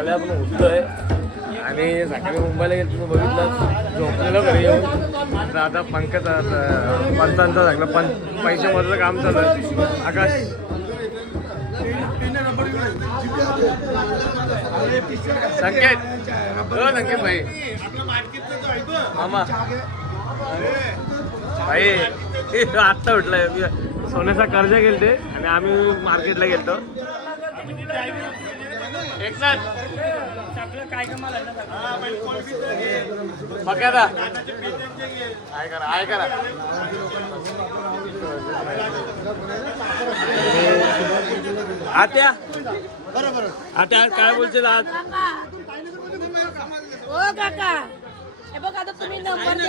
झाले आपण उठतोय आणि सकाळी मुंबईला गेलो तुम्ही बघितलं झोपलेलं घरी येऊन तर आता पंचांचा सांगलं पैसे मधलं काम चालू आहे. आकाश संकेत हो संकेत भाई मामा भाई आत्ता उठलाय सोन्याचा कर्ज गेलते आणि आम्ही मार्केटला गेलतो एकनाथ काय बघा आहे करा आत्या आत्या काय बोलशील आज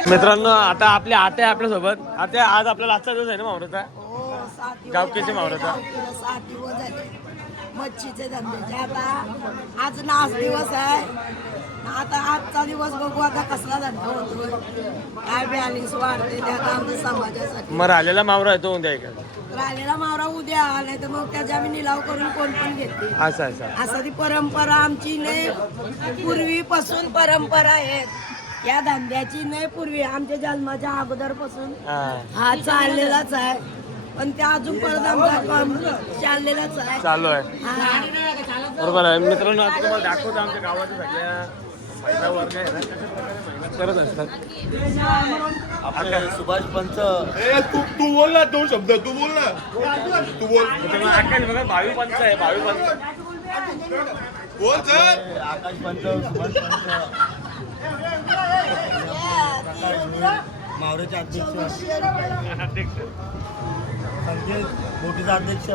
मित्रांनो आता आपल्या आत्या आहे आपल्यासोबत. आत्या आज आपला आजचा दिवस आहे ना मावराचा गावकीच्या मावराचा मच्छीचे धंद्याचे आता आज लास्ट दिवस आहे आता आजचा दिवस बघू आता कसला धंदा होतोय काय बॅलन्स वाढते त्या आमच्या समाजासाठी. मग राहिलेला मावरा आहे तो उद्या का राहिलेला मावरा उद्या आलाय तर मग त्याचा आम्ही निलाव करून कोण पण घेते असं ती परंपरा आमची नाही पूर्वीपासून परंपरा आहे या धंद्याची नाही पूर्वी आमच्या जन्माच्या अगोदरपासून हा चाललेलाच आहे पण त्या अजून परत आमचा चाललेलाच आहे चालू आहे बरोबर आहे. मित्रांनो आता तुम्हाला दाखवतो आमच्या गावाच्या सगळ्या महिला वर्ग आहे ना मेहनत करत असतात. सुभाष पंच तू बोल ना दोन शब्द तू बोल ना तू बोल आकाश बघा 22 पंच आहे 22 पंच बोल सर आकाश पंच सुभाष पंच मावळेचे अध्यक्ष संजय मोठीचा अध्यक्ष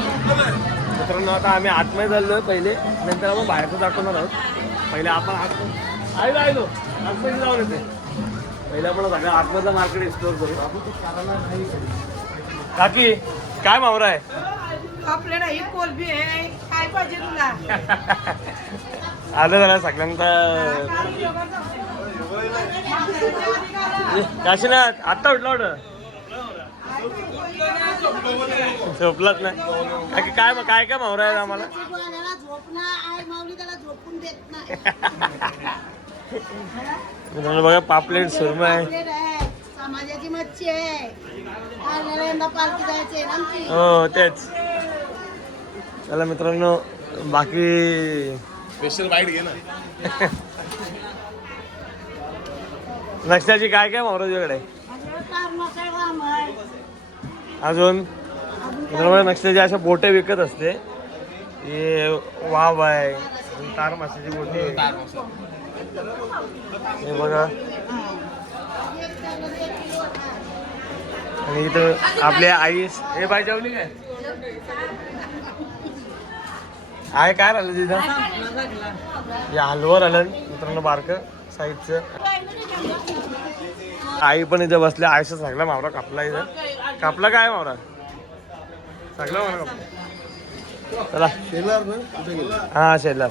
मित्रांनो आता आम्ही आतमध्ये चाललोय पहिले नंतर आपण बाहेरचं दाखवणार आहोत. पहिले आपण आतमध्ये जाऊन येते पहिले आपण सगळं आतमधलं मार्केट एक्सप्लोर करू. काकी काय मावरा आहे आपल्याला ही कोलबी आहे काय पाहिजे तुला आलं झालं सगळ्यांचा काशीनाथ आत्ता उठला उठ झोपलाच नाही काय काय काय मावरा आहे आम्हाला बघा पापलेट सुरमई आहे समाजाची मच्छी आहे पालखी जायची हो तेच. चला मित्रांनो बाकी स्पेशल बाईट घे ना नक्षाची काय काय मावरा तुझ्याकडे अजून नक्षाची अशा बोटे विकत असते हे वाव आहे तार माशाची बोटी हे बघा आणि इथं आपल्या आईस हे बाई जेवली काय आहे काय राहिलं तिथं या हलवर आलं मित्रांनो बारकं साईडचं आई पण इथं बसले आयुष्य सगळा मावरा कापला इथं कापला काय मावरा सगळा मावरा कापला. चला शेलार ना कुठे गेला हा शेलार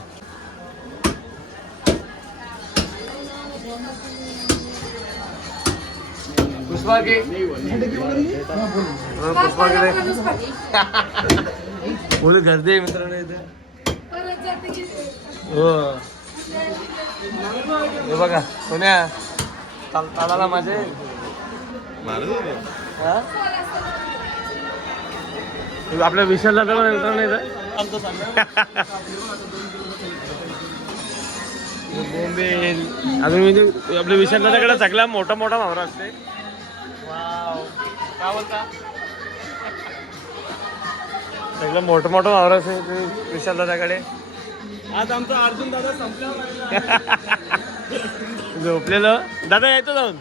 पुष्पा के पुष्पा के बोल गर्दी आहे मित्रांनो इथे हो हे बघा सोन्या चालायला माझे आपल्या विशालला तर मित्रांनो इथं बोंबेल अजून म्हणजे आपल्या विशाल दादाकडे सगळा मोठा मोठा मावरा असते. वाव काय बोलता सगळं मोठं मोठं मावरा असते विशाल दादाकडे. आज आमचा अर्जुन दादा संपला झोपलेलं दादा यायचं जाऊन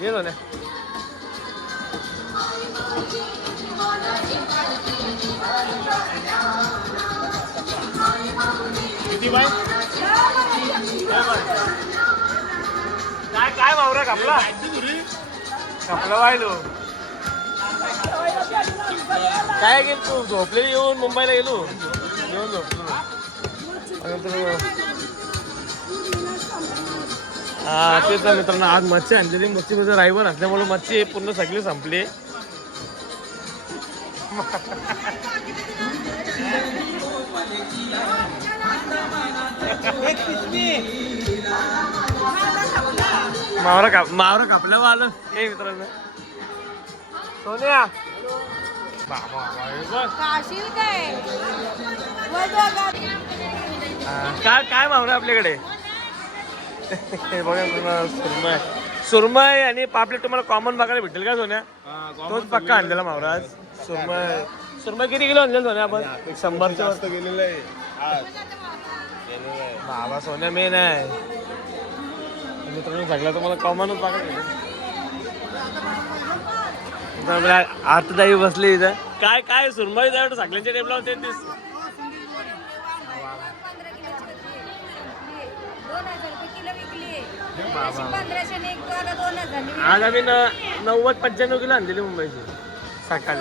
येतो ना किती बाय काय काय मावरा कापला कापला वाहिलो काय गेल तू झोपलेली येऊन मुंबईला गेलो येऊन झोपलो तेच ना मित्रांनो, आज मच्छी आणलेली. मच्छीमध्ये रायवर असल्यामुळे मच्छी पूर्ण सगळी संपली. मावरा कापल्यावर आलं हे मित्रांनो. सोन्या काय काय मावरा आपल्याकडे. हे बघा सुरमय, सुरमय आणि पापलेट तुम्हाला कॉमन बघायला भेटेल का सोन्या. तोच पक्का आणलेला मावरा आज. सुरमय, सुरमय किती किलो आणलेलं सोन्या आपण. 100च्या वरती गेलेलं आहे आज. बाबा सोन्या मेन आहे मित्रांनो. सगळं तुम्हाला कॉमनच बघायला भेटेल. आरतीदाई बसली इथं. काय काय सुरमई जाय सगळ्यांच्या टेबला होते. आज आम्ही 90-95 किलो आणलेली मुंबईची सकाळी.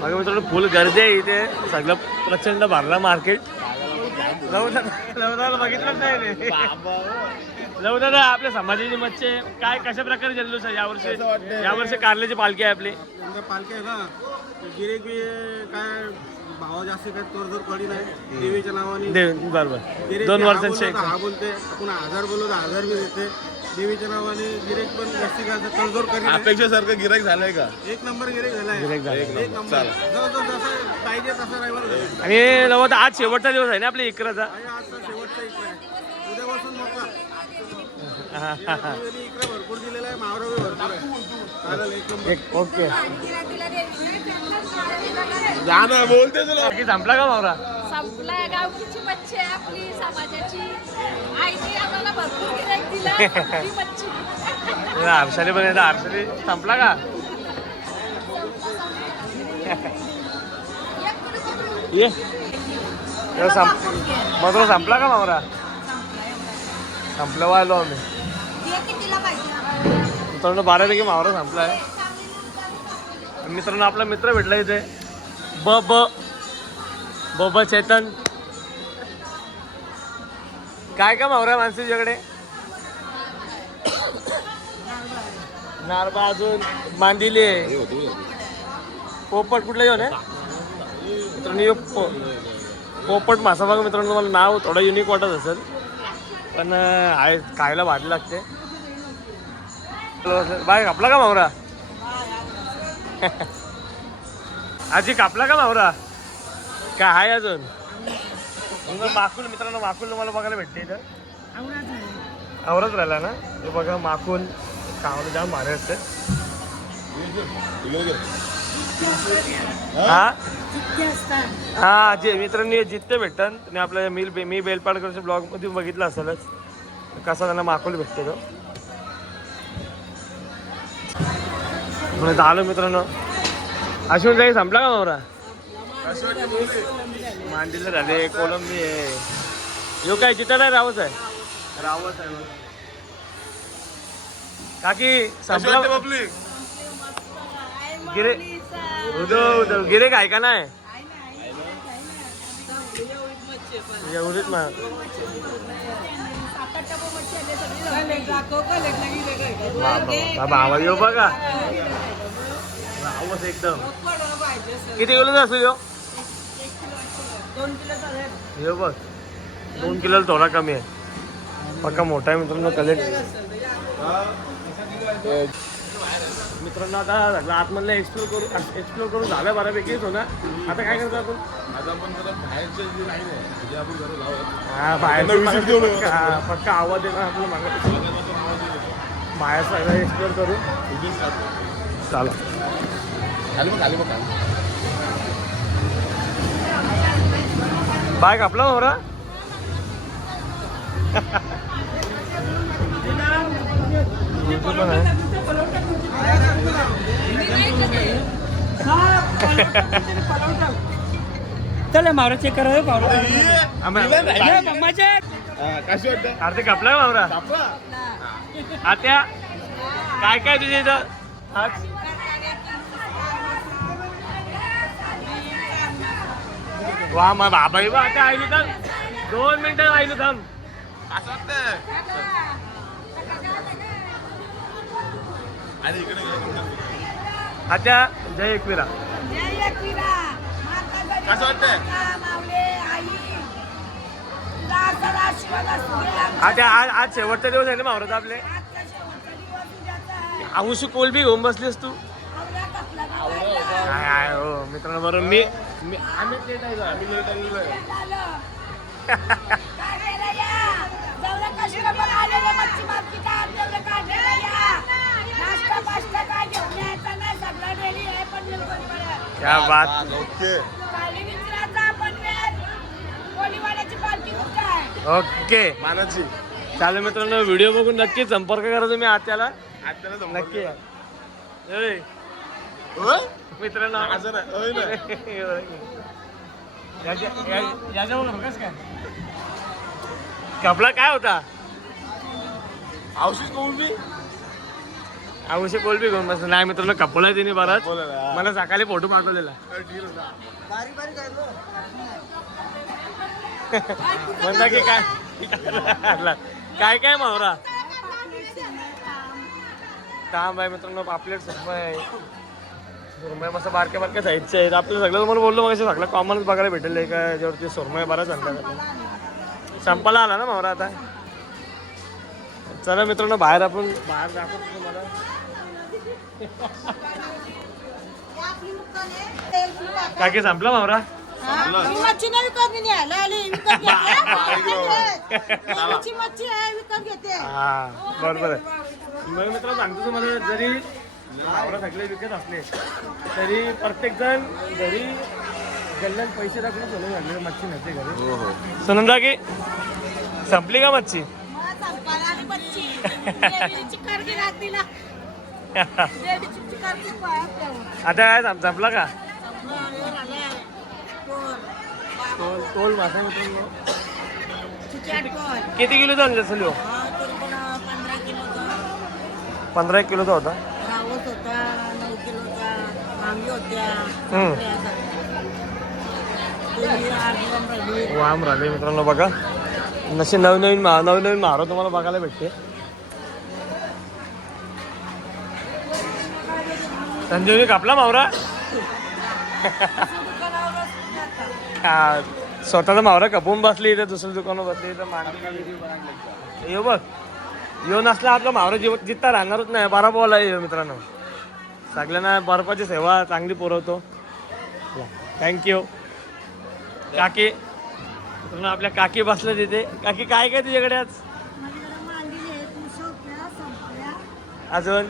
बघा मित्रांनो फुल गर्दी आहे इथे. सगळं प्रचंड भरला मार्केट. बघितलं नाही जाऊ दादा. आपल्या समाजाची मच्छी काय कशा प्रकारे जल्लोष आहे यावर्षी कारल्याची पालखी आहे आपली. पालखी आहे ना. गिरेक बी काय भाव जास्त काय तोडजोड पडी नाही देवीच्या नावाने. बरोबर 2 वर्षांचे हा बोलते आपण 1000 बोललो 1000 बी देते देवीच्या नावाने. गिरेक पण जास्ती काय तडजोड करी. अपेक्षेसारखं गिराईक झालंय का. एक नंबर गिरेक झालाय. एक नंबर जसं पाहिजे तसं ड्रायव्हर. आणि नव्वद आज शेवटचा दिवस आहे ना आपल्या इकराचा. आजचा शेवटचा इकडे आहे. उद्यापासून मोकळा. इकडे भरपूर दिलेला आहे. मावरा बी भरपूर आहे. चालेल एक नंबर. ओके जा ना बोलते तुला. संपला का मावरा. संपलाय. गावकीची मच्छी आहे आपली समाजाची. आईने आम्हाला भरपूर गिऱ्हाईक दिला ही मच्छी. आरशाली पण येतं. आरशाली संपला का. ये मग संपला का मावरा. संपलं वाहिलो आम्ही मित्रांनो. 12 मावरा संपलाय. मित्रांनो आपला मित्र भेटला इथे ब चेतन. काय का मावरा माणसं तुझ्याकडे. नारबा अजून मांदिली आहे. पोपट कुठला येऊ ना मित्रांनो. पोपट मासा बघा मित्रांनो. तुम्हाला नाव थोडं युनिक वाटत असेल पण आहे खायला भारी लागते. बाय कापला का मावरा. आजी कापला का मावरा. काय आहे अजून. माकुल मित्रांनो. माकुल तुम्हाला बघायला भेटते इथं. आवरच राहिला ना. हे बघा माकुल खावायला जाम भारी असते. हा जे मित्रांनी जिथे भेटतात तुम्ही आपल्या मी बेलपाडकरच्या ब्लॉग मध्ये बघितलं असेलच कसा त्यांना माकुल भेटते तो. आलो मित्रांनो. अश्विन जाई संपला का मावरा. मांडीला झाले. कोलंबी आहे. यो काय चिता नाही रावच आहे. रावत आहे काकी संपला. पब्लिक गिरे उदो गिरे काय का नाही. एवढीच ना. बाबा आवाज येऊ बघा. आवाज एकदम. किती किलोचा असतो यो. 2 किलो हे बघ 2 किलोला थोडा कमी आहे. पक्का मोठा आहे मित्रांनो. कलेक्ट मित्रांनो आता आतमधला एक्सप्लोर करून झालं बऱ्यापैकी हो ना. आता काय करतो आपण. आता आपण जरा बाहेरचे जे नाही म्हणजे आपण जरा जाऊया. हा बाहेर पक्का आवाज येणार आपल्याला मागं. बाहेर सगळं एक्सप्लोर करू. चालेल. खाली बघ बाय कापला होरा. चला मावरा चेक करा. कशी वाटतं. अर्धे कापला मावरा. आत्या काय काय तुझ्या इथं आज. वा मग बाबा आता आईलू थांब 2 मिनिटं आईलू थांब. असं वाटतं. अरे इकडे आता जय एकविरा. जय एकविरा. माता कसं वाटतंय? माऊले आई तुला असा आशीर्वाद असू दे. आता आज शेवटचा दिवस आहे ना मावरात आपले. आजचा शेवटचा दिवस उद्याचा आहे. आऊशी कोलबी घेऊन बसलीस तू. आवडा कसला काय हो मित्रांनो बरोबर मी आम्ही लेट आहे आम्ही लेट आलेलो आहे. झालं. काय केलं या? जेवढं कस्टमर आलेले मच्छी मार्केटला तेवढं काढलेलं या. नाश्ता पास्ता काय घेऊन यायचा नाही, सगळं डेली आहे पनवेल कोळीवाड्यात. क्या बात. ओके. खाली विचारायचा पनवेल कोळीवाड्याची पार्टी कुठं आहे? ओके मानाची चालेल मित्रांनो व्हिडिओ बघून नक्की संपर्क करा तुम्ही आत्याला. आत्याला जमलं. नक्की या. ए, होय? मित्रांनो असं नाही. होय ना? याच्यावर कस काय कपडा काय होता. औषध कोळबी आवश्यक कोलबी घेऊन बस नाही मित्रांनो कपडा तिने बराच कपवला. मला सकाळी फोटो पाठवलेला. म्हणता की काय काय काय मावरा तांब आहे मित्रांनो पापलेट सुरमई सुरमई मस्त बारक्या बारक्या साईजचे आहेत. आपलं सगळं तुम्हाला बोललो मग सगळं कॉमनच बघायला भेटेल का याच्यावरती सुरमई बराच आणतात. संपाला आला ना मावरा आता. चला मित्रांनो बाहेर आपण बाहेर दाखवतो तुम्हाला. काकी संपला मावरा. मी मच्छी नाही विकत मी न्यायला आली, विकत घेते. मच्छी मच्छी आहे विकत घेते. हा बरोबर आहे. मग मित्रांनो सांगतो तुम्हाला जरी मावरा सगळे विकत असले तरी प्रत्येक जण घरी गल्ल्यात पैसे टाकून सोडून घालले मच्छी नसते घरी. सुनंदा की संपली का मच्छी. संपाला आली मच्छी. देवीची कारगी रात्रीला. देवीची कारगी पायात ठेवून. आता काय संपला का तोल तोल मासा मित्रांनो. किती किलोचा आणलं असेल ह्यो? 15 किलोचा 15 किलोचा होता. रावस होता, 9 किलोचा मांगी होत्या. वाम राहिले मित्रांनो बघा नसे नवनवीन नवनवीन महारो तुम्हाला बघायला भेटते. संजीवनी कापला मावरा. हा, स्वतःचा मावरा कपून बसली इथे दुसऱ्या दुकानावर बसली इथं मांडी. यो बघ यो नसला आपला मावरा जित्ता राहणारच नाही. बारा बॉल आहे यो मित्रांनो. सगळ्यांना बर्फाची सेवा चांगली पुरवतो. थँक्यू काकी. मित्रांनो आपल्या काकी बसल्या तिथे. काकी काय काय तुझ्याकडे आज अजून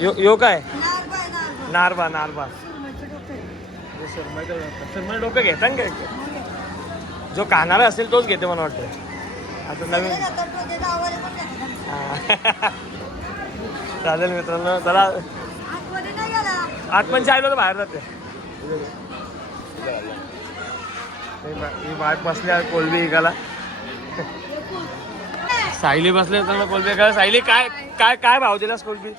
यो काय नारबा नारबा सुरमई डोकं घेता काय जो खाणारा असेल तोच घेते मला वाटतं. आता नवीन चालेल मित्रांनो चला आठ पण चायलो तर बाहेर जाते. ही बाहेर बसल्या कोलबी इकाला. सायली बसले मित्रांनो कोलबी इकाला. सायली काय काय काय भाव दिलास कोलबी.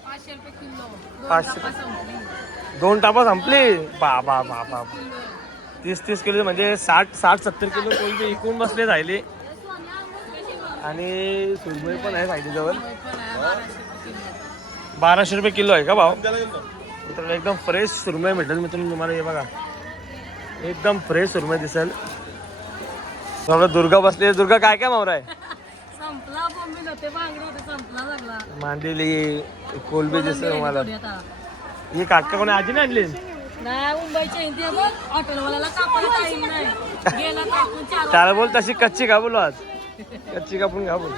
500. 2 टापा संपली. बाबा बाबा 30 किलो म्हणजे 60-70 किलो कोलबी इकून बसले सायली. आणि सुरमई पण आहे सायलीजवळ. 1200 रुपये किलो आहे का भाव. मित्रांनो एकदम फ्रेश सुरमई भेटेल मित्रांनो तुम्हाला. हे बघा एकदम फ्रेश सुरमई दिसेल. दुर्गा बसली. दुर्गा काय काय मावरा आहे. संपला बोंबील होते बांगडे होते संपला लागला. मांडलेली कोलबी दिसते मला. ही काटका कोणी आजी नाही आणली. नाही मुंबईच्या हिंदी बघ हॉटेलवाल्याला कापायला टाइम नाही गेला कापून 4 त्याला बोल तशी कच्ची का बोलू आज. कच्ची कापून घ्या बोल.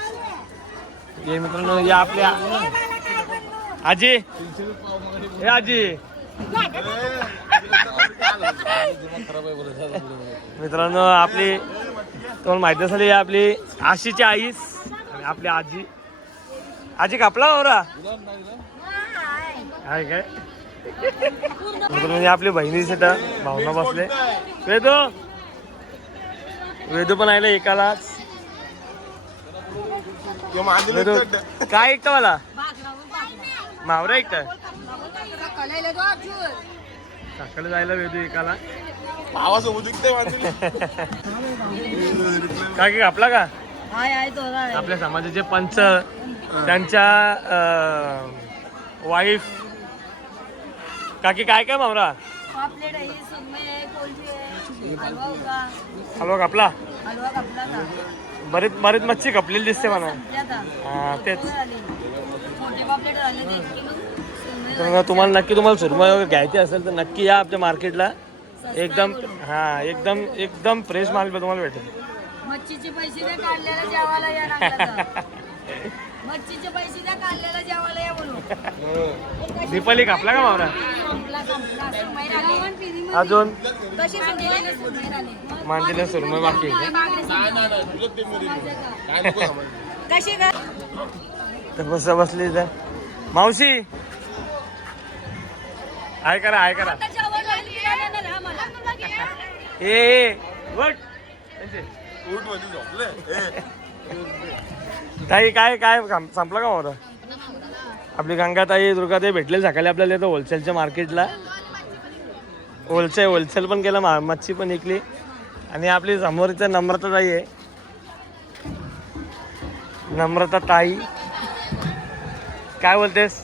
ये मित्रांनो या आपल्या आजी. हे आजी मित्रांनो आपली तुम्हाला माहिती असेल आपली आशीची आईस आणि आपली आजी. आजी कापला होरा आहे काय मित्रांनो. आपली बहिणीची भावना बसले. वेदू पण आले एकालाच. वेदू काय ऐकतं मला मावरा ऐकतं. सकाळी जायला वेदू एकाला भावासोबत विकते माणूस. काय की आपला का आहे तो आहे. आपल्या समाजाचे पंच त्यांच्या वाईफ काकी काय काय मावरा पापलेट आहे, सुरमई आहे, कोलजी आहे, हलवा होता, हलवा कापला हलवा कापला का? बरेच बरेच मच्छी कपलेली दिसते मला संपल्या आता. हा तेच झाले. मोठे पापलेट झाले ते इतके मग सुरमई तर तुम्हाला नक्की तुम्हाला सुरमई वगैरे घ्यायची असेल तर नक्की या आपल्या मार्केटला एकदम हा एकदम एकदम फ्रेश माल तुम्हाला भेटेल मच्छीचे पैसे द्या, काढलेला जेवायला या नागल्याचा. मच्छीचे पैसे द्या, काढलेला जेवायला या म्हणून. दीपाली कापला का मावरा संपला सुरमई राहिली. अजून कशी संपली? सुरमई राहिली. मांजरीला सुरमई बाकी आहे. काय नको आम्हाला. कशी का? तर बस बसली इथं. मावशी हाय करा हाय करा ए वट उठ मध्ये झोपले. ताई काय काय संपला का मावरा आपली गंगाताई दुर्गाताई भेटले सकाळी आपल्याला इथं होलसेलच्या मार्केटला होलसेल पण केलं मच्छी पण विकली आणि आपली समोरच्या नम्रता ताई आहे नम्रता ताई काय बोलतेस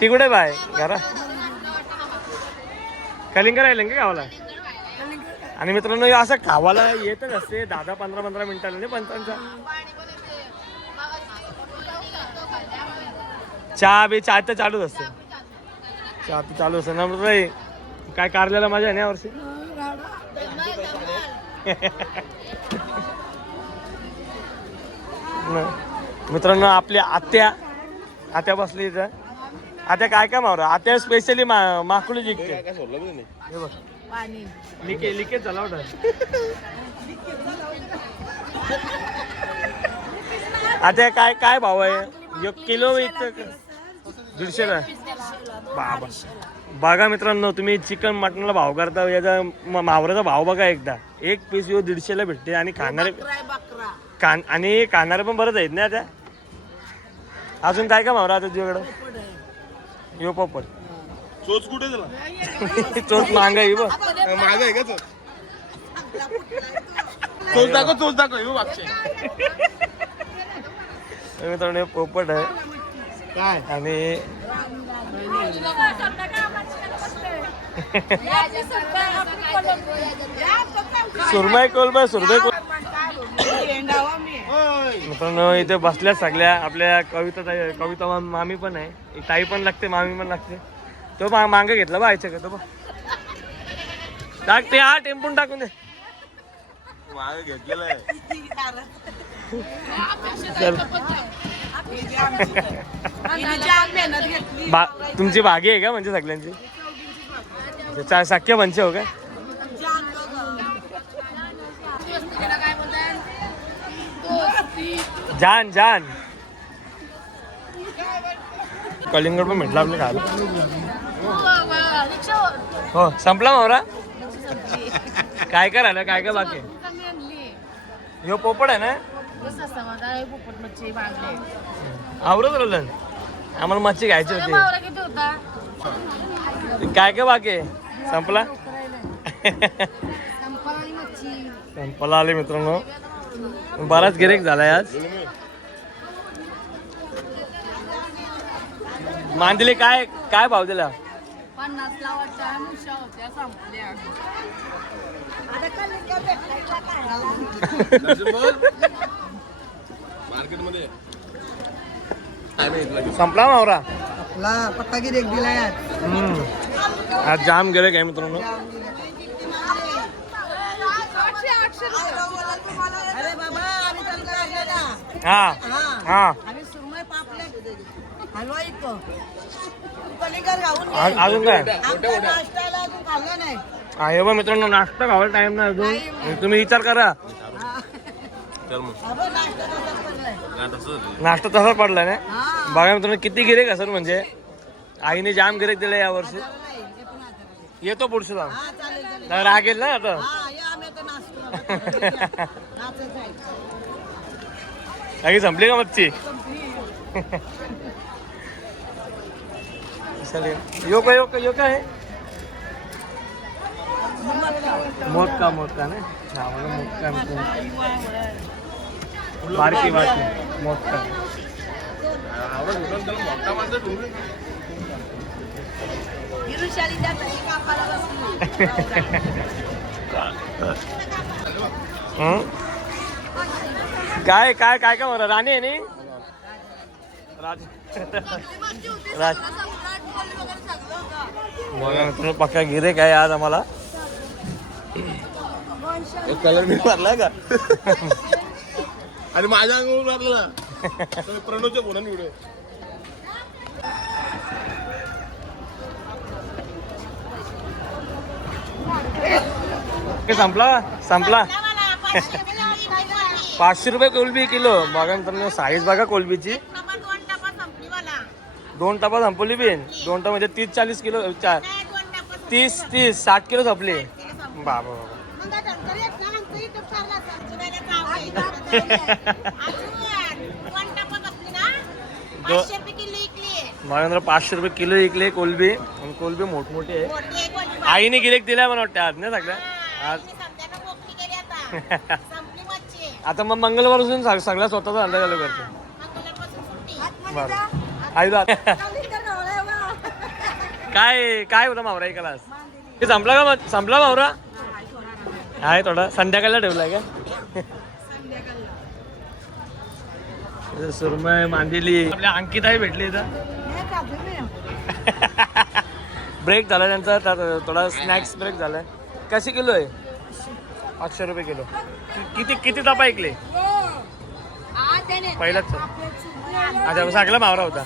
ती कुठे बाय घरा कलिंगर आहे का गावाला आणि मित्रांनो हे असं गावाला येतच असते 10-15 मिनिटाला नाही पंचांचा चहा तर चालूच असते चहा तर चालू असते नम्रता काय कारल्याला मजा आहे ना यावर्षी मित्रांनो आपल्या आत्या बसली इथं आत्या काय काय मावरा आत्या स्पेशली माकुली जिंकते काय सोडलं नाही. हे बघ पाणी लिकेज झाला होता आता काय काय भाव आहे 1 किलो इथं 150ला बाबा बघा मित्रांनो तुम्ही चिकन मटनला भाव करता याचा मावराचा भाव बघा एकदा 1 पीस 150ला भेटते आणि खाणारे आणि खाणारे पण बरंच आहेत ना त्या अजून काय काय मावरा आता तुझ्याकडं यो पोपट चोच कुठे झाला तोच महागाई बघ माझा आहे का चोच चोच दाखव येऊ मागचे मित्रांनो हे पोपट आहे काय आणि सुरमई कोलबा मित्रांनो इथे बसल्या सगळ्या आपल्या कविता मामी पण आहे एक ताई पण लागते मामी पण लागते तो मांग घेतला बा आयच्या का तो बा टाकते हा टेम्पून टाकून दे मागे घेतलेला आहे चल तुमची भागी आहे का म्हणजे सगळ्यांची साख्य पंचे हो का जान जान कलिंगड पण म्हटलं आपलं खायला हो संपला मावरा काय काय राहिलं काय काय बाकी ह्यो पोपट आहे ना आवडत राहिलं आम्हाला मच्छी घ्यायची होती काय काय बाकी आहे संपला संपला आले मित्रांनो बराच गिरेक झालाय आज मांदली काय काय भाव दिला 50 ला वाटतं मुशा होत्या संपल्या मार्केटमध्ये संपला मावरा पत्ता गिरेक दिला यार आज जाम गिरेक आहे मित्रांनो अरे बाबा आम्ही त्यांना आणलेला. हा हा आम्ही सुरमई पापलेट हलवा इतकं कलिंगर खाऊन घे. अजून काय आमच्या नाश्त्याला अजून खाल्लं नाही हा हे बघ मित्रांनो नाश्ता खावायला टाइम नाही अजून तुम्ही विचार करा अबो नाश्ता तसाच पडलाय. नाश्ता तसाच पडलाय ना हा. बघा मित्रांनो किती गिरेक असेल म्हणजे आईने जाम गिरेक दिलं यावर्षी नाही, हे पण आता. येतो पुढचं जाऊन हा चालेल चालेल तर रागेल ना आता हा या आम्ही आता नाचतो नाचत आहे. काही संपली का मच्छी चालेल यो काय मोदका मोदका ना आम्हाला मोदका नको. बारकी बारकी मोदका. विरुशाली त्या घरी कापाला बसली. हं? काय काय काय काय म्हणा राणी आहे नी राज राज बघा मित्रांनो पक्का गिरे काय आज आम्हाला कलर मी मारला का आणि माझ्या अंगावर मारला ना प्रणवच्या फोनाने व्हिडिओ. संपला संपला 500 रुपये कोलबी किलो. बघा मित्रांनो साईज बघा कोलबीची. 2 टपा संपवली बिन 2 टपा म्हणजे 30-40 किलो 30-60 किलो संपली. बाबा बघा 500 रुपये किलो इकले कोलबी. आणि कोलबी मोठमोठी आहे. आईने गिरेक दिलाय मला वाटतं आज नाही सगळ्या आज. आता मग मंगळवारपासून सगळ्या स्वतःचा अंदाज चालू करतो. बरं आई काय काय होता मावरा एकाला ते संपला का मग संपला मावरा आहे थोडा संध्याकाळला ठेवलाय का. सुरमय मांदिली आपल्या अंकिताही भेटली इथं. ब्रेक झाला त्यांचा थोडा स्नॅक्स ब्रेक झालाय. कशी किलो आहे 500 रुपये किलो. किती किती टपा ऐकले पहिलाच. अच्छा सगळा मावरा होता.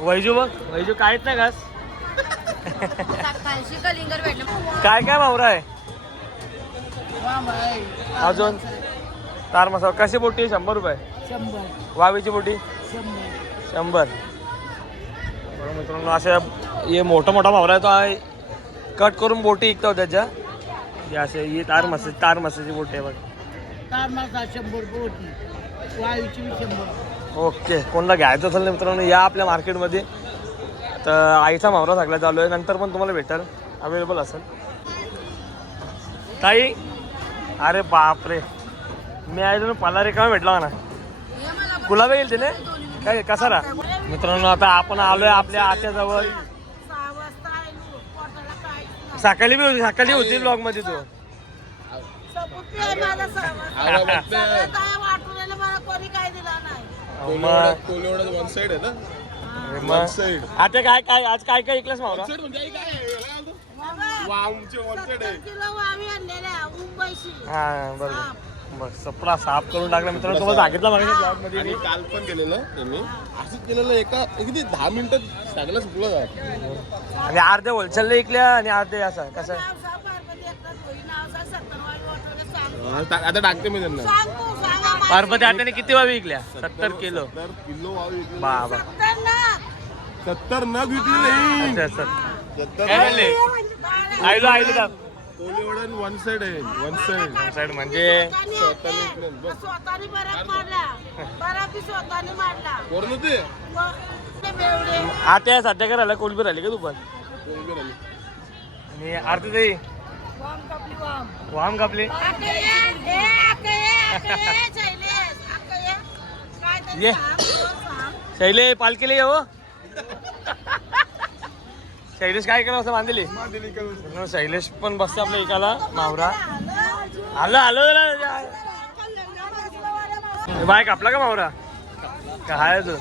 वैजू बघ वैजू काहीच नाही घास. काय काय मावरा आहे अजून तार मसाला. कशी बोटी 100 रुपये. वावीची बोटी 100. मित्रांनो अशा हे मोठा मोठा मावरा आहे तो आहे कट करून बोटी विकतो त्याच्या. असे ही तार मसाची बोटी आहे बघ. तार मासा 100 बोटी वायूची 100. ओके कोणाला घ्यायचं असेल ना मित्रांनो या आपल्या मार्केटमध्ये. तर आईचा मावरा सगळ्या चालू आहे. नंतर पण तुम्हाला भेटेल अवेलेबल असेल. ताई अरे बापरे मी आहे तुम्ही पलारे का भेटला ना गुलाबी गेल तिने काय कसा रा. मित्रांनो आता आपण आलोय आपल्या आत्याजवळ. सकाळी होती ब्लॉग मध्ये तू. वन साइड आहे ना साइड. आता काय काय आज काय काय ऐकलंस मावरा. हा बरोबर बस सपडा साफ करून टाकला मित्रांनो. तुम्हाला सांगितलं मागे ब्लॉग मध्ये मी. काल पण केलेलं त्यांनी असंच केलेलं. एका किती 10 मिनिटात सगळं सुकलं जाय. आणि अर्धे होलसेलला ऐकल्या आणि अर्धे असं कसं. आता टाकते मी त्यांना. पार्वती आत्याने किती वावी विकल्या 70 किलो. 70 किलो वावी विकली. बाबा 70 नग विकली नाही. अच्छा 70 आईलो आईलो दाब. कोलीवडन वन साइड आहे. वन साइड साईड म्हणजे वरून होते आता सध्या करायला कोलबी राहिली का तू पण. आणि आरती ताई वाम कापली. ये शैले पालखीला ये हो. शैलेश काय केलं असं बांधली. शैलेश पण बसते आपल्या एकाला मावरा. आलो आलो बाय कापला का मावरा काय अजून.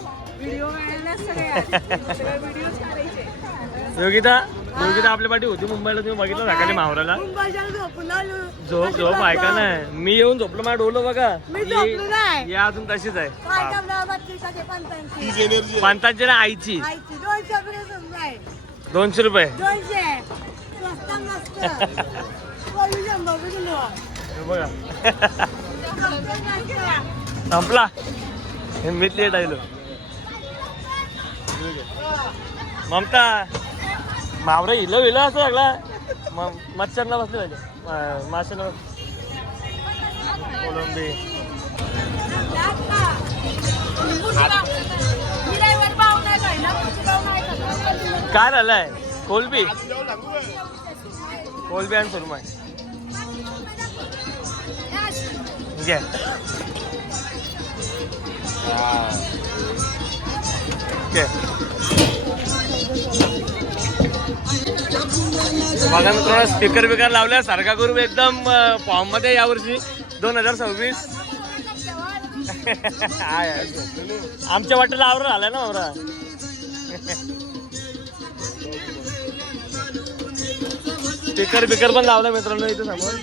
योगिता योगिता आपल्या पाठी होती मुंबईला. तुम्ही बघितलं सकाळी मावराला. झोप ऐका नाही. मी येऊन झोपलो माझ्या डोलं बघा. या अजून तशीच आहे. पंतांची ना आईची 200 रुपये. बघा संपला मीच लेट आलो. ममता मावरा हिलो हिलो असं सगळा मच्छरला बसले पाहिजे. माशाला कोलंबी काय झालंय कोलबी. कोलबी आणि सुरमई घे. बघा मित्रांनो स्पीकर बिकर लावल्या सारखा करू एकदम फॉर्म मध्ये यावर्षी 2026. आमच्या वाटेला आवरून आलाय ना आवरा. स्पीकर बिकर पण लावला मित्रांनो इथे समोर.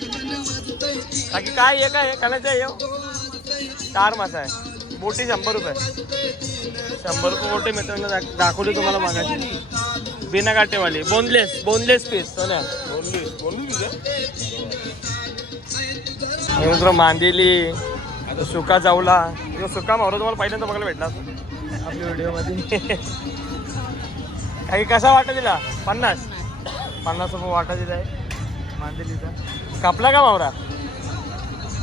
बाकी काय आहे काय खाण्याचं आहे 4 मासा आहे. बोटी 100 रुपये. 100 रुपये बोटी मित्रांनो दाखवली तुम्हाला मागायची. बिना काटेवाली बोनलेस पीस सोन्या. मित्र मांदेली सुका चावला. सुका मावरा तुम्हाला पहिल्यांदा बघायला भेटला आपल्या व्हिडिओमध्ये. काही कसा वाटा दिला 50 रुपये वाटा दिला आहे मांदेलीचा. कापला का मावरा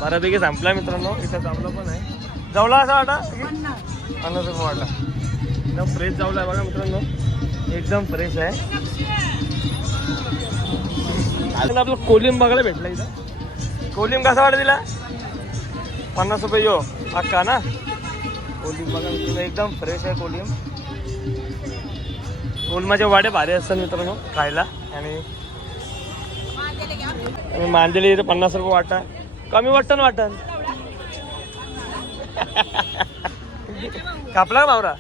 बऱ्यापैकी संपला मित्रांनो. इथं चावला पण आहे. जावला असा वाटा 50 रुपये वाटा. एकदम फ्रेश जावला आहे बघा मित्रांनो. एकदम फ्रेश आहे. आपलं कोलिम बघायला भेटला इथं. कोलिम कसा वाटा दिला 50 रुपये यो अक्का ना. कोलिम बघा मित्रांनो एकदम फ्रेश आहे कोलिम. कोलमाचे वाडे भारी असतात मित्रांनो खायला. आणि मांदेली इथे 50 रुपये वाटा. कमी वाटन कापला मावरा.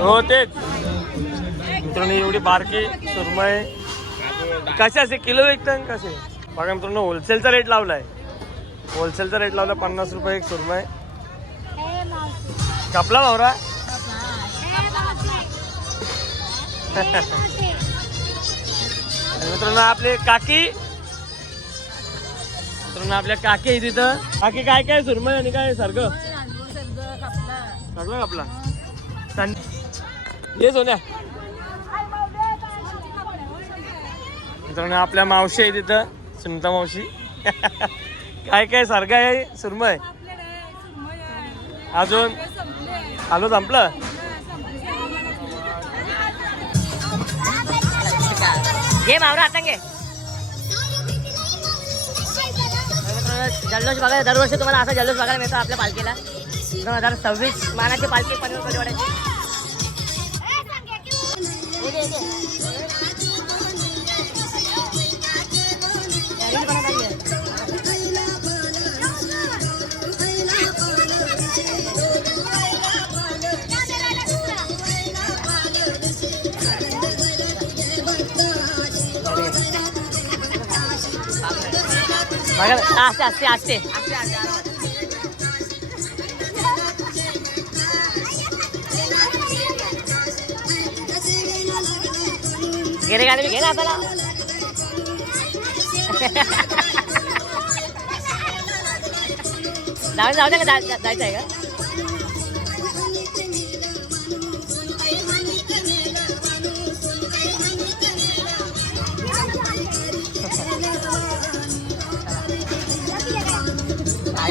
हो तेच मित्रांनो एवढी बारकी सुरमई कसे असे किलो विकतात कसे बघा मित्रांनो. होलसेलचा रेट लावलाय. 50 रुपये एक सुरमई. कापला मावरा. मित्रांनो आपले काकी आपल्या काकी आहे तिथं. काकी काय काय सुरमई आणि काय सारखं सगळं कापला. ये सोन्या. मित्रांनो आपल्या मावशी आहे तिथं सुनीता मावशी. काय काय सारखं आहे सुरमई. अजून आलो संपलं. घे मावरा आता घे. जल्लोष बघा दरवर्षी तुम्हाला असा जल्लोष बघायला मिळतो आपल्या पालखीला. 2026 मानाची पालखी पनवेल कडेवाड्याची. आस्ते आस्ते गेले गाडी घे ना आता. जाऊ दे का जायचं आहे का.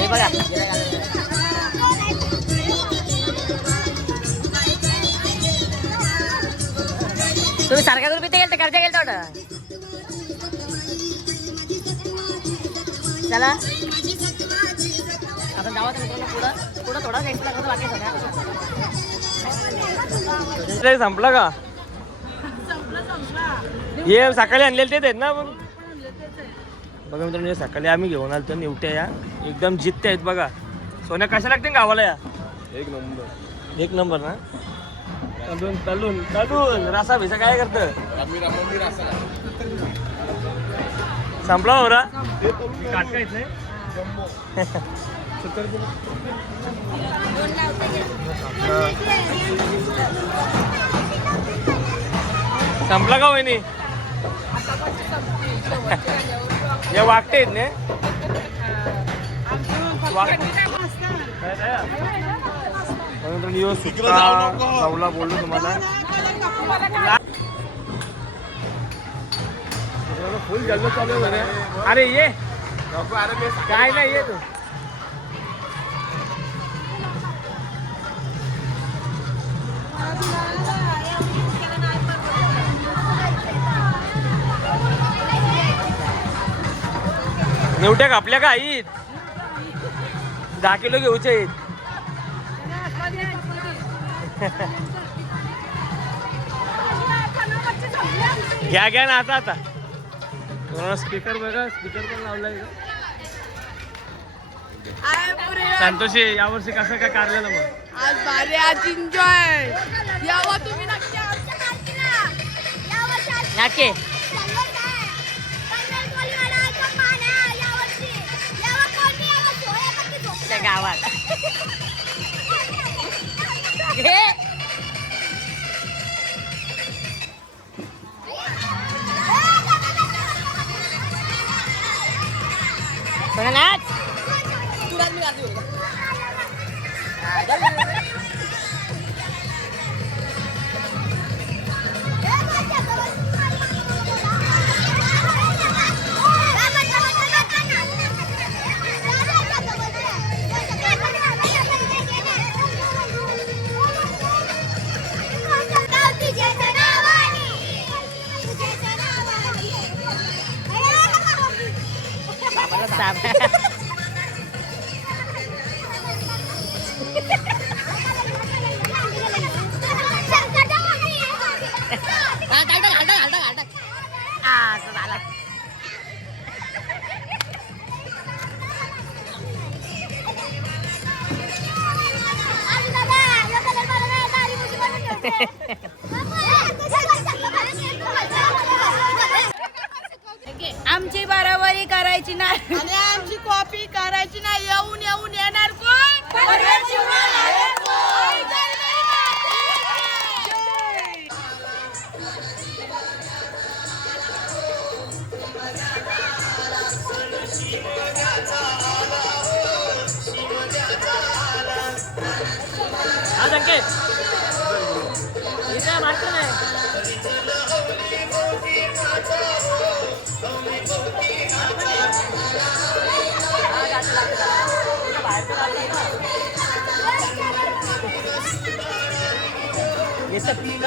बघा तुम्ही सारखा करून पिते गेल तर कर्जा गेल तेवढं. चला आपण जाऊ मित्रांनो पुढं थोडा एक्स्ट्रा बाकी सगळ्या. संपला का हे सकाळी आणलेले तेच आहेत ना. बघा मित्रांनो सकाळी आम्ही घेऊन आलो निवट्या या एकदम जित्ते आहेत बघा. सोन्या कशा लागते गावाला या. एक नंबर ना. तलून रसा भिसा काय करतं. संपला हो रा काटका इथे. संपला का वहिनी. या वागते आहेत ने सुका बोललो तुम्हाला. फुल जल्लोष चालू आहे. अरे ये काय नाही ये तू निवट्या कापल्या का आहेत? 10 किलो घेऊचे आहेत. घ्या ना आता स्पीकर बघा, स्पीकर पण लावलाय. संतोषी यावर्षी कसं काय कारलेलं मग? आज भारी, आज एन्जॉय. यावं तुम्ही नक्की आमच्या पार्टीला. नक्की त्या गावात नाच आमची बरोबरी करायची नाही आणि आमची कॉपी करायची नाही. येऊन येऊन येणार कोण?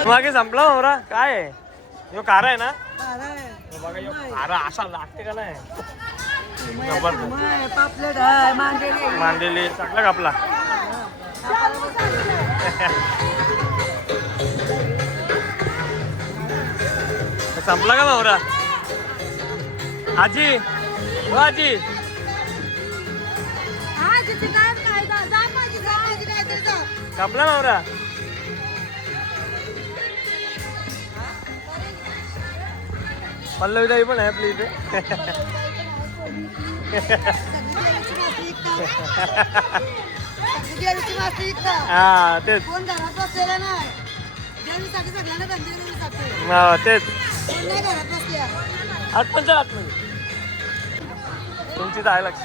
मागे संपला होरा काय आहे? ह्यो खारा आहे ना? बघा ह्यो खारा असा लागते का नाही? पापलेट आहे, मांदेली. मांदेली सगळा कापला. संपला का भावरा? आजी हो आजी कापला भावरा? पल्लवीताई पण आहे आपली इथे. हा तेच कोण घरात बसलेला नाही. देवीसाठी सगळ्यांना धंदे देवीसाठी. हा तेच कोण नाही घरात बसल्या. आतमध्ये आतमध्ये तुमची तर आहे लक्ष.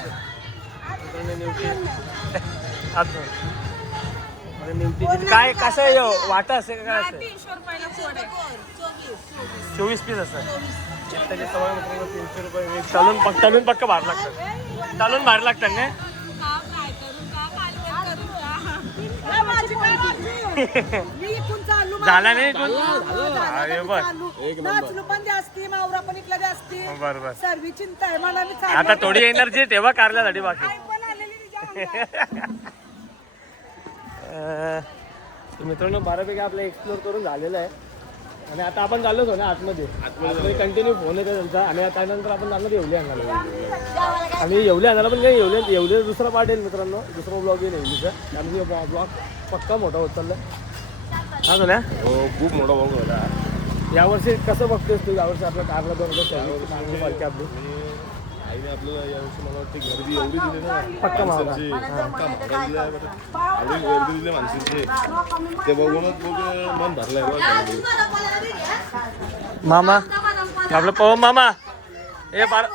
आतमध्ये काय कसं आहे ह्यो? वाटा असे का काय असं? 300 रुपयाला फोड आहे. 24 पीस असं. त्याचे सवय मित्रांनो 300 रुपये. चालून पक्का भार लागतात. चालून भार लागतात ना. काय करू का पालखी करू का? माझी काय मी इथून चालू. झाला नाही अरे बर नाचलू पण जास्ती, मावरा पण इकडे जास्ती. बर सर्वी चिंता आहे मला. मी आता थोडी एनर्जी तेव्हा कारल्यासाठी बाकी. पण आलेली तिच्या अंगात. मित्रांनो बऱ्यापैकी आपलं एक्सप्लोर करून झालेलं आहे. आणि आता आपण चाललोच हो ना आतमध्ये कंटिन्यू फोन येतो त्यांचा. आणि त्यानंतर आपण चाललो येवले अंगाला. आणि येवले अंगाला पण काही येवले दुसरा पार्ट येईल मित्रांनो. दुसरा ब्लॉग येईल येवलीचा. त्यामुळे ब्लॉग पक्का मोठा होत चालला. हा ना खूप मोठा भाऊ होता. यावर्षी कसं बघतोस तू? यावर्षी आपला कारला 2024 चांगली पालखी आपली. आईने आपल्याला यावर्षी मला वाटतं गर्दी एवढी दिली ना. पक्का मावला. एवढी गर्दी दिली माणसांची. ते बघूनच मग मन भरलंय. मामा आपलं पवन मामा हे बारा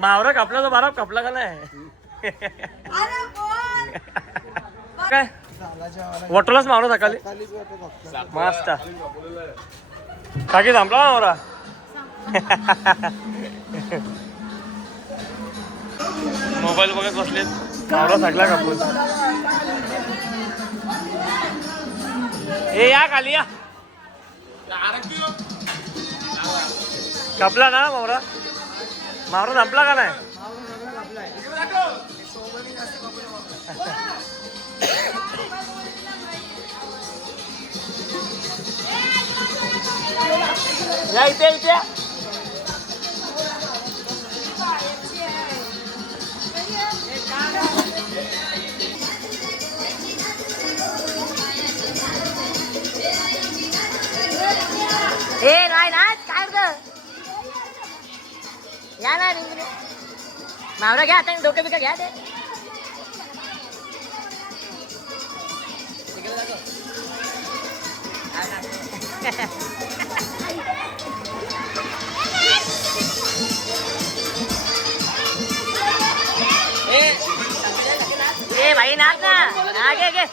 मावरा कापला तो बारा कापला का नाही? काय वॉटरलाच मावरा सकाळी मस्त काकी संपला मावरा. मोबाईल बघत बसलेत. मावरा सगळा कापून ए या खाली या कापला ना मावरा मावरा संपला का नाही या इथे इथे ए नाही ना काय करत या ना रिंगने मावरा घ्या आता डोकं बिकं घ्या ते ए भाई नाच ना आगे गे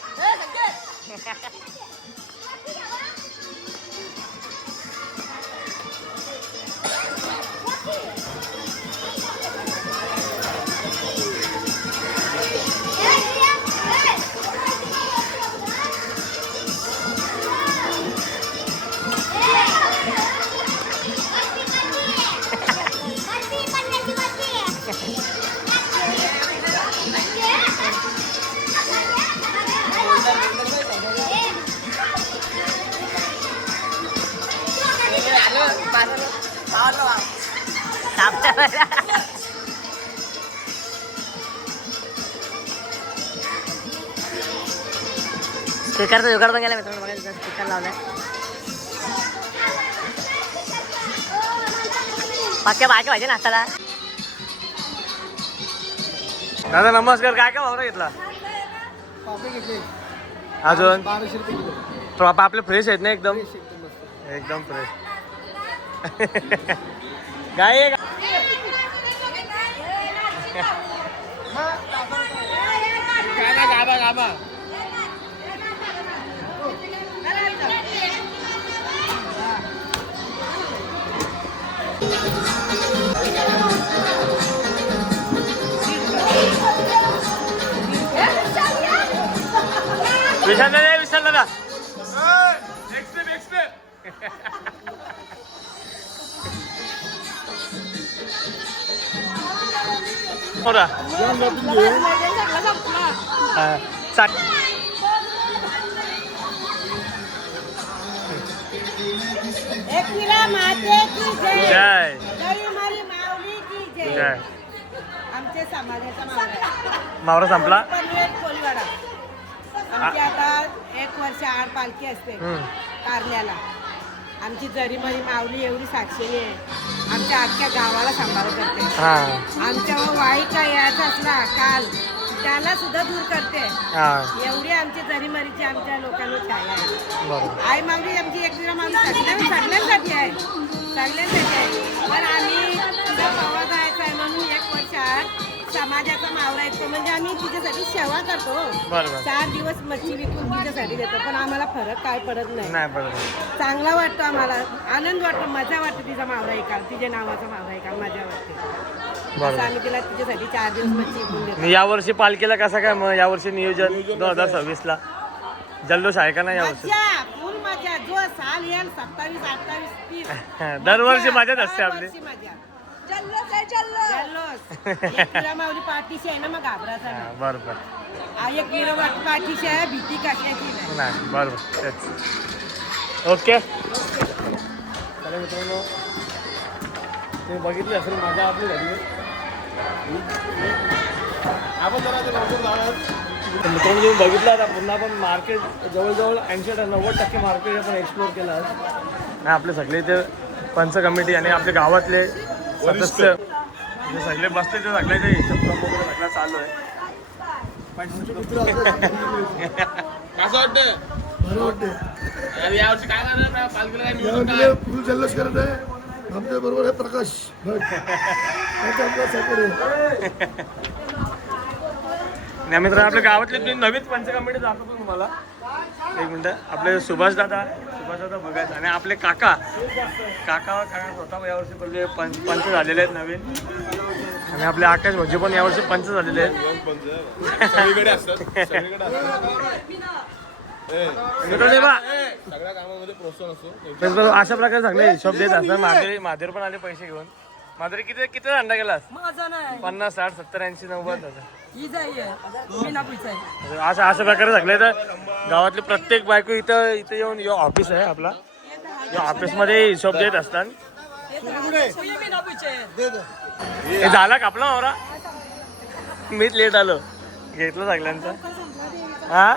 स्पीकरचा जुगाड पण गेला मित्रांनो बघा स्पीकर लावलाय पाक्या बाकी पाहिजे नाश्ताला दादा नमस्कार काय काय भावना घेतला अजून आपले फ्रेश आहेत ना एकदम एकदम फ्रेश गाय आहे का? विशाल दादा विशाल दादा होरा जय जय आमच्या समाजाचा मावरा संपला कोलीवाडा आमची आता 1 वर्ष आड पालखी असते कारल्याला आमची जरीमरी माऊली एवढी साक्षीने आहे आमच्या अख्ख्या गावाला सांभाळ करते आमच्या वाईट काय यायचं असला काल त्याला सुद्धा दूर करते एवढी आमची जरीमरीची आमच्या लोकांना छाया आहे आई माऊली आमची एक दिवस माऊली सगळ्यांसाठी आहे सगळ्यांसाठी आहे पण आम्ही तिचा पवा जायचा आहे म्हणून 1 वर्ष आड समाजाचा मावरा येतो म्हणजे आम्ही तिच्यासाठी सेवा करतो 4 दिवस मच्छी विकून तिच्यासाठी देतो पण आम्हाला फरक काय पडत नाही चांगला वाटतो आम्हाला आनंद वाटतो मजा वाटते तिचा मावरा एकाल तिच्या नावाचा मावरा एकाल मजा वाटते असं आम्ही तिला तिच्यासाठी 4 दिवस मच्छी विकून देतो यावर्षी पालखीला कसं काय मग यावर्षी नियोजन 2026 ला जल्लोष आहे का नाही यावर्षी फुल मजा जो साल येईल 27 28 30 दरवर्षी मजाच असते आपली जल्लोष आहे जल्लोष एक माऊली पाठीशी आहे ना मग घाबराचा नाही. बरोबर एक किलो पाठीशी आहे भीती कशाची नाही बरोबर तेच ओके चला मित्रांनो तुम्ही बघितली असेल माझा आपली झाली आपण जरा ते लवकर जाऊया. मित्रांनो तुम्ही बघितलं आता पुन्हा आपण मार्केट जवळजवळ 80-90% मार्केट आपण एक्सप्लोर केलं आणि आपले सगळे ते पंच कमिटी आणि आपल्या गावातले सदस्य जे सगळे बसले ते सगळ्याचे हिशोब वगैरे सगळं चालू आहे कसं वाटतं बरं वाटते अरे यावर्षी काय करणार पालखीला काय नियोजन यावर्षी काय? फुल जल्लोष करत आहे आमच्या बरोबर आहे प्रकाश भट. त्याचा आपला सहकारी आहे. नाही मित्रांनो आपल्या गावातले तुम्ही नवीन पंच कमिटी दाखवतो तुम्हाला एक मिनटं आपले सुभाष दादा बघायचं आणि आपले काका स्वतः यावर्षी पहिले पंच झालेले आहेत नवीन आणि आपले आकाश भजी पण यावर्षी पंच झालेले आहेत सगळीकडे असतात सगळीकडे असतात मित्रांनो बा सगळ्या कामामध्ये प्रोत्साहन असतो. तेच अशा प्रकारे सगळे हिशोब देत असतात. माधुरी पण आले पैसे घेऊन. माधुरी किती अंडा गेलास? माझा नाही 50, 60, 70, 80, 90. ही जाई मी नापूच आहे अशा प्रकारे सगळे तर गावातली प्रत्येक बायको इथं येऊन ऑफिस आहे आपला. या ऑफिसमध्ये हिशोब देत असतात. मी नापूच आहे हे झाला कापला मावरा. मीच लेट आलो. घेतलं सगळ्यांचं. हा